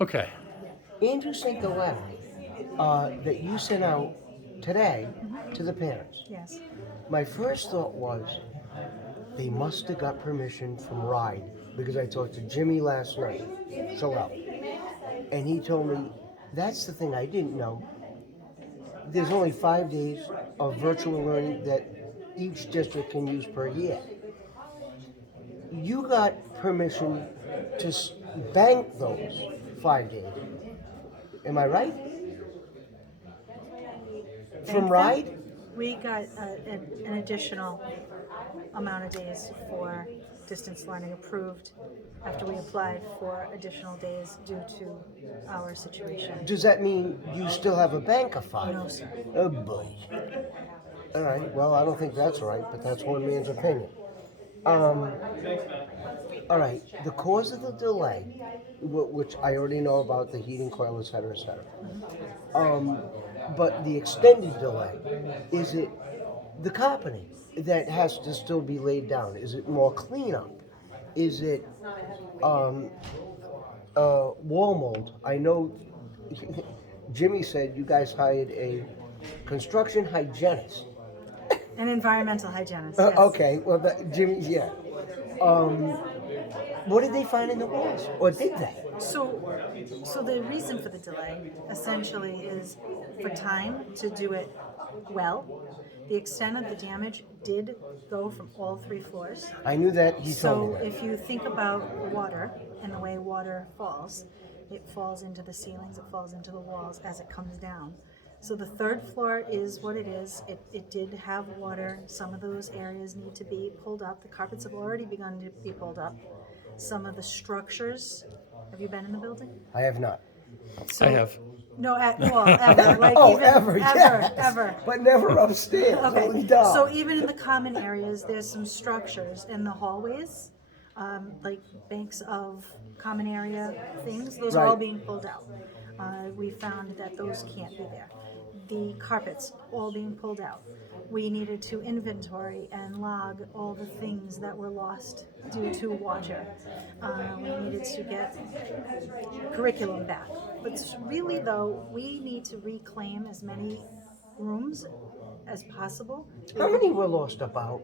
Okay. Andrew sent the letter that you sent out today to the parents. Yes. My first thought was they must have got permission from Ride because I talked to Jimmy last night, Shalell, and he told me that's the thing I didn't know. There's only 5 days of virtual learning that each district can use per year. You got permission to bank those 5 days. Am I right? From Thank Ride? them. We got an additional amount of days for distance learning approved after we applied for additional days due to our situation. Does that mean you still have a bank of 5? No, sir. Oh boy. All right. Well, I don't think that's right, but that's one man's opinion. All right. The cause of the delay, which I already know about, the heating coil, et cetera, et cetera. But the extended delay, is it the carpeting that has to still be laid down? Is it more cleanup? Is it wall mold? I know Jimmy said you guys hired a construction hygienist. An environmental hygienist. Yes. Okay, well, Jimmy, yeah. What did they find in the walls, or did they? So the reason for the delay essentially is for time to do it well. The extent of the damage did go from all 3 floors. I knew that. He told So me that. if you think about water and the way water falls, it falls into the ceilings, it falls into the walls as it comes down. So the 3rd floor is what it is. It did have water. Some of those areas need to be pulled up. The carpets have already begun to be pulled up. Some of the structures. Have you been in the building? I have not. So, I have. No, ever. Like Oh, even, ever, yes. ever. But never upstairs. Holy Okay, dog. so even in the common areas, there's some structures in the hallways, like banks of common area things. Those are all Right. being pulled out. We found that those can't be there. The carpets all being pulled out. We needed to inventory and log all the things that were lost due to water. We needed to get curriculum back. But really, though, we need to reclaim as many rooms as possible. How many were lost about?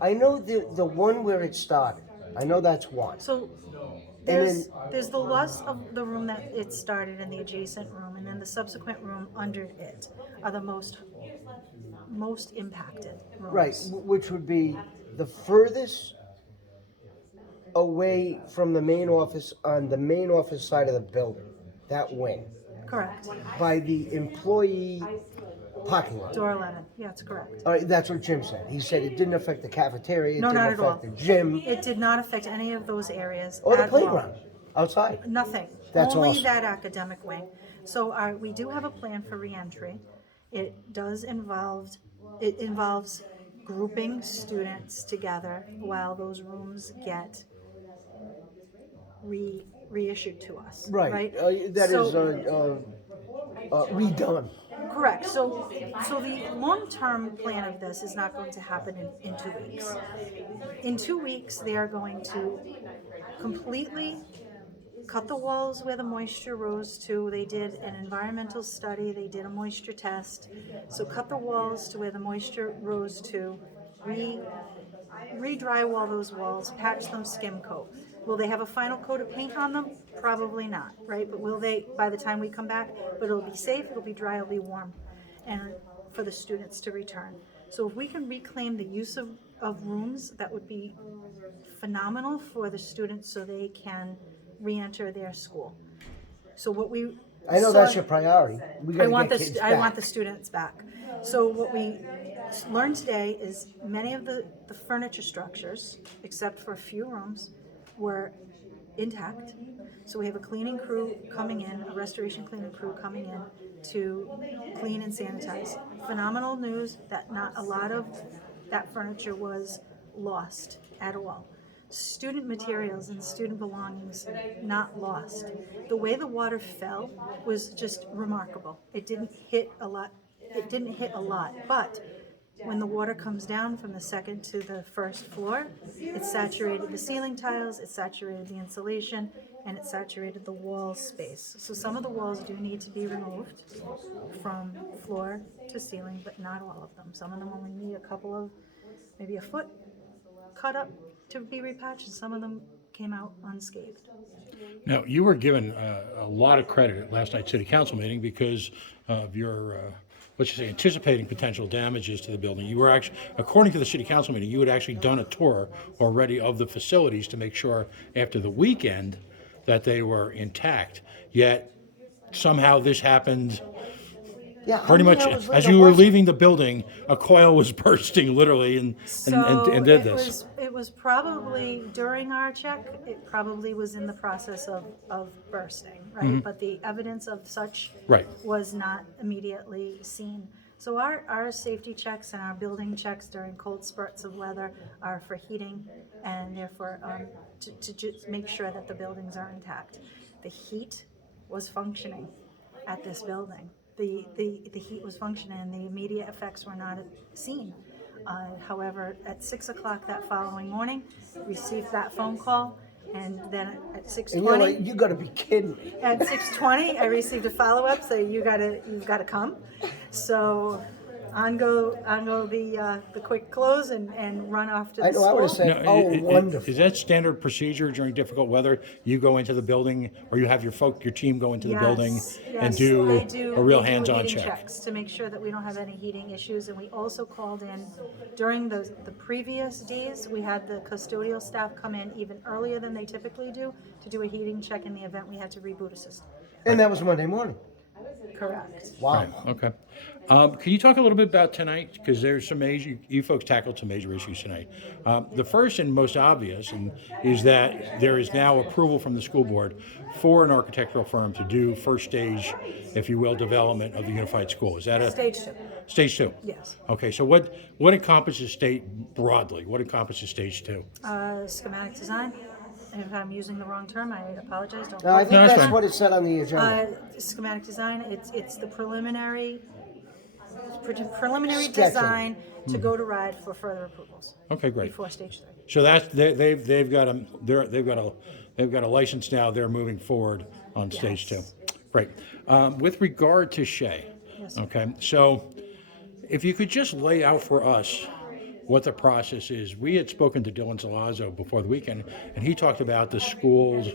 I know the one where it started. I know that's one. So there's the loss of the room that it started in the adjacent room, and then the subsequent room under it are the most impacted rooms. Right, which would be the furthest away from the main office on the main office side of the building, that wing, Correct. by the employee parking lot. Door 11. Yeah, that's correct. All right, that's what Jim said. He said it didn't affect the cafeteria, it No, didn't not at all. affect the gym, It did not affect any of those areas or the at all. playground outside. Nothing. That's Only awesome. that academic wing. So we do have a plan for reentry. It involves grouping students together while those rooms get reissued to us. Right, Right. that So- is redone. Correct. So the long-term plan of this is not going to happen in 2 weeks. In 2 weeks, they are going to completely cut the walls where the moisture rose to. They did an environmental study. They did a moisture test. So cut the walls to where the moisture rose to. Re-drywall those walls. Patch them skim coat. Will they have a final coat of paint on them? Probably not, right? But will they by the time we come back? But it'll be safe, it'll be dry, it'll be warm, and for the students to return. So if we can reclaim the use of rooms, that would be phenomenal for the students so they can re-enter their school. So what we I know saw- that's your priority. We gotta get kids I back. want the students back. So what we learned today is many of the furniture structures, except for a few rooms, were intact. So we have a cleaning crew coming in, a restoration cleaning crew coming in to clean and sanitize. Phenomenal news that not a lot of that furniture was lost at all. Student materials and student belongings not lost. The way the water fell was just remarkable. It didn't hit a lot, but when the water comes down from the 2nd to the 1st floor, it saturated the ceiling tiles, it saturated the insulation, and it saturated the wall space. So some of the walls do need to be removed from floor to ceiling, but not all of them. Some of them only need a couple of, maybe a foot cut up to be repatched, and some of them came out unscathed. Now, you were given a lot of credit at last night's city council meeting because of your, let's just say, anticipating potential damages to the building. You were actually, according to the city council meeting, you had actually done a tour already of the facilities to make sure after the weekend that they were intact. Yet somehow this happened Yeah, pretty much as you were leaving the building, a coil was bursting literally and did this. It was probably during our check, it probably was in the process of bursting, right? But the evidence of such Right. was not immediately seen. So our safety checks and our building checks during cold spurts of weather are for heating and therefore to just make sure that the buildings are intact. The heat was functioning at this building. The heat was functioning and the immediate effects were not seen. However, at 6 o'clock that following morning, received that phone call, and then at And 6:20, you're like, you gotta be kidding me. at 6:20, I received a follow-up saying you've got to come. So on go the quick close and run off to the I know, I would have school. said, oh, wonderful. Is that standard procedure during difficult weather? You go into the building, or you have your team go into the building and do they a real they do hands-on heating check? checks to make sure that we don't have any heating issues. And we also called in during the previous days. We had the custodial staff come in even earlier than they typically do to do a heating check in the event we had to reboot a system. And that was Monday morning. Correct. Wow. Right, okay. Can you talk a little bit about tonight? Because there's some major, you folks tackled some major issues tonight. The first and most obvious is that there is now approval from the school board for an architectural firm to do first stage, if you will, development of the unified school. Is that a? Stage 2. Stage 2? Yes. Okay, so what encompasses broadly, what encompasses stage 2? Schematic design. And if I'm using the wrong term, I apologize. Don't No, I quote think me. that's that's fine. what it said on the agenda. Schematic design, it's the preliminary Sketching. design to go to RIDE for further approvals Okay, great. before stage 3. So that's, they've got a license now, they're moving forward on stage 2. Yes. Great. With regard to Shea, Yes, sir. okay, so if you could just lay out for us what the process is. We had spoken to Dylan Salazzo before the weekend, and he talked about the schools.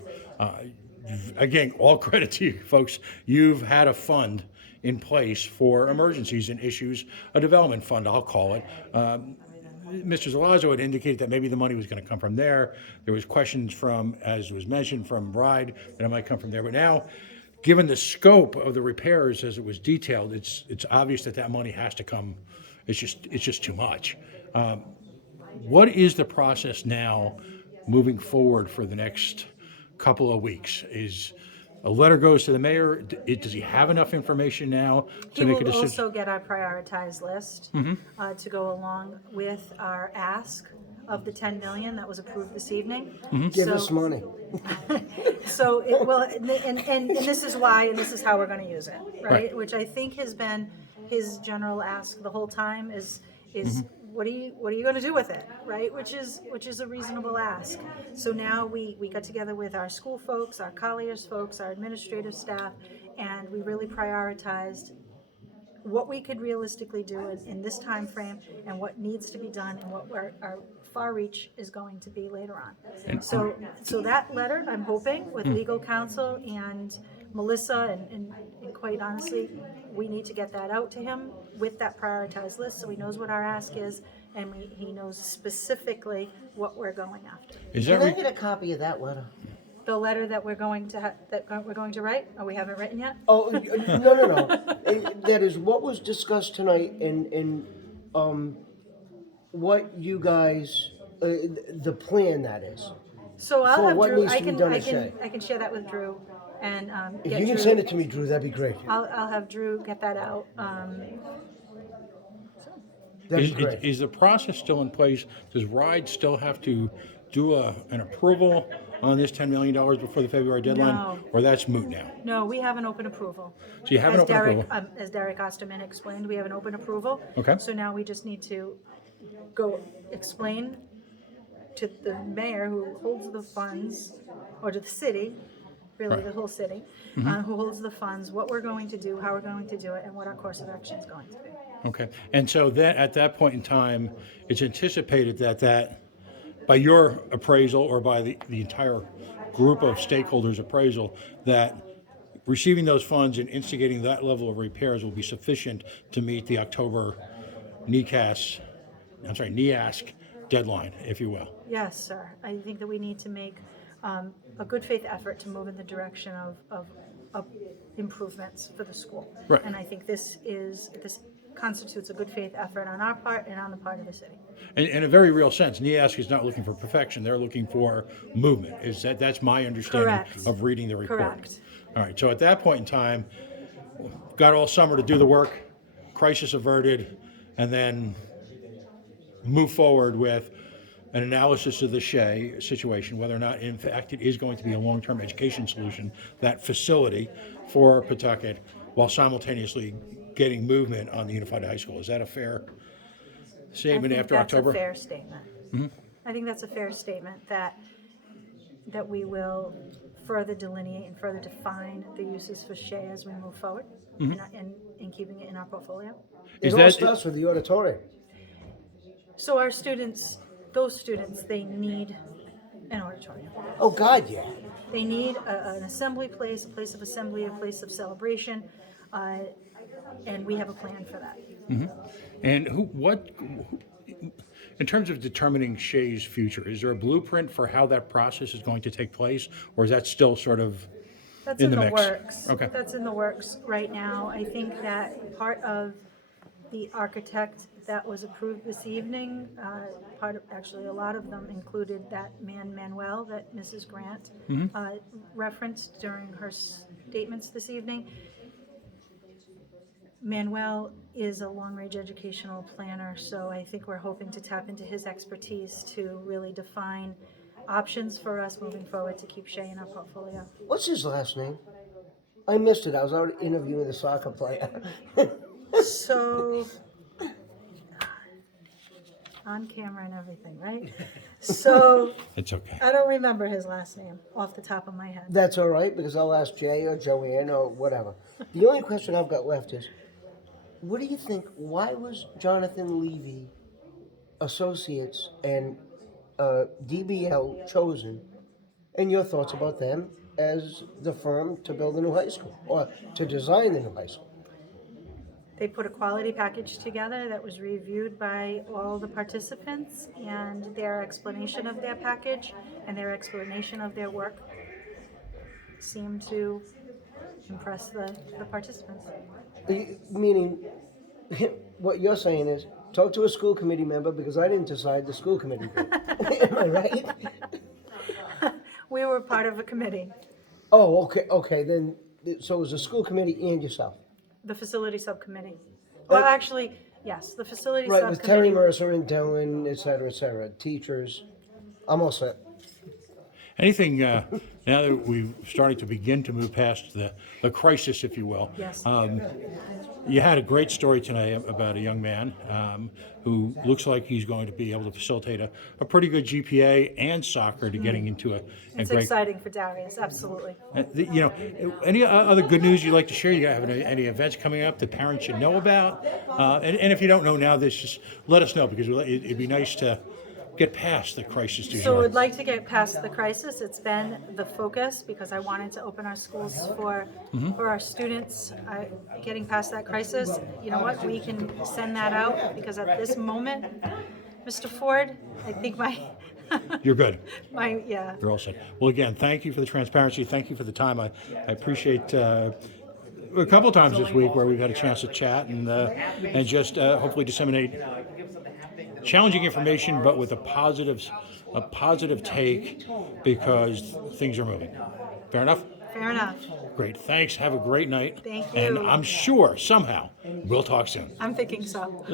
Again, all credit to you folks. You've had a fund in place for emergencies and issues, a development fund, I'll call it. Mr. Salazzo had indicated that maybe the money was going to come from there. There was questions from, as was mentioned, from RIDE that it might come from there. But now, given the scope of the repairs as it was detailed, it's obvious that money has to come. It's just too much. What is the process now moving forward for the next couple of weeks? Is a letter goes to the mayor? Does he have enough information now to He make a will decision? also get our prioritized list to go along with our ask of the 10 million that was approved this evening. Give So- us money. So it will, and this is why, and this is how we're going to use it, right? Right. Which I think has been his general ask the whole time is what are you going to do with it, right? Which is a reasonable ask. So now we got together with our school folks, our Colliers folks, our administrative staff, and we really prioritized what we could realistically do in this time frame and what needs to be done and what our far reach is going to be later on. So that letter, I'm hoping, with legal counsel and Melissa, and quite honestly, we need to get that out to him with that prioritized list so he knows what our ask is and he knows specifically what we're going after. Is Can that I get a copy of that letter? The letter that we're going to write, or we haven't written yet? Oh, no. That is what was discussed tonight and what you guys, the plan that is. So I'll For have what Drew, needs to be done at Shea. I can share that with Drew and If get you can Drew. send it to me, Drew, that'd be great. I'll have Drew get that out. That'd be great. is the process still in place? Does RIDE still have to do an approval on this $10 million before the February deadline? No. Or that's moot now? No, we have an open approval. So you have an As open Derek, approval? as Derek Osterman explained, we have an open approval. Okay. So now we just need to go explain to the mayor who holds the funds, or to the city, really Right. the whole city, who holds the funds, what we're going to do, how we're going to do it, and what our course of action is going to be. Okay. And so then at that point in time, it's anticipated that by your appraisal or by the entire group of stakeholders' appraisal, that receiving those funds and instigating that level of repairs will be sufficient to meet the October NEASC deadline, if you will. Yes, sir. I think that we need to make a good faith effort to move in the direction of improvements for the school. Right. And I think this constitutes a good faith effort on our part and on the part of the city. In a very real sense, NEASC is not looking for perfection, they're looking for movement. That's my understanding Correct. of reading the report. Correct. All right, so at that point in time, got all summer to do the work, crisis averted, and then move forward with an analysis of the Shea situation, whether or not in fact it is going to be a long-term education solution, that facility for Pawtucket, while simultaneously getting movement on the unified high school. Is that a fair statement after October? I think that's a fair statement. I think that's a fair statement that we will further delineate and further define the uses for Shea as we move forward in keeping it in our portfolio. It all starts with the auditorium. So our students, those students, they need an auditorium. Oh, God, yeah. They need an assembly place, a place of assembly, a place of celebration, and we have a plan for that. And in terms of determining Shea's future, is there a blueprint for how that process is going to take place, or is that still sort of That's in in the the mix? works. Okay. That's in the works right now. I think that part of the architect that was approved this evening, actually a lot of them included that Manuel that Mrs. Grant referenced during her statements this evening. Manuel is a long-range educational planner, so I think we're hoping to tap into his expertise to really define options for us moving forward to keep Shea in our portfolio. What's his last name? I missed it. I was out interviewing the soccer player. So, on camera and everything, right? So, It's okay. I don't remember his last name off the top of my head. That's all right, because I'll ask Jay or Joanne or whatever. The only question I've got left is, what do you think, why was Jonathan Levy Associates and DBL chosen, and your thoughts about them as the firm to build a new high school, or to design the new high school? They put a quality package together that was reviewed by all the participants, and their explanation of their package and their explanation of their work seemed to impress the participants. Meaning, what you're saying is, talk to a school committee member, because I didn't decide, the school committee did. Am I right? We were part of a committee, Oh, okay, then, so it was a school committee and yourself. the facility subcommittee. Well, actually, yes, the facility Right, with Terry subcommittee. Mercer and Dylan, et cetera, teachers. I'm all set. Anything, now that we've started to begin to move past the crisis, if you will. Yes. You had a great story tonight about a young man who looks like he's going to be able to facilitate a pretty good GPA and soccer to getting into a It's great. exciting for Darius, absolutely. Any other good news you'd like to share? You have any events coming up that parents should know about? And if you don't know now, just let us know, because it'd be nice to get past the crisis du So jour. we'd like to get past the crisis. It's been the focus because I wanted to open our schools for our students. Getting past that crisis, you know what, we can send that out, because at this moment, Mr. Ford, I think You're good. yeah. You're all set. Well, again, thank you for the transparency. Thank you for the time. I appreciate a couple of times this week where we've had a chance to chat and just hopefully disseminate challenging information, but with a positive take, because things are moving. Fair enough? Fair enough. Great. Thanks. Have a great night. Thank And you. I'm sure somehow we'll talk soon. I'm thinking so.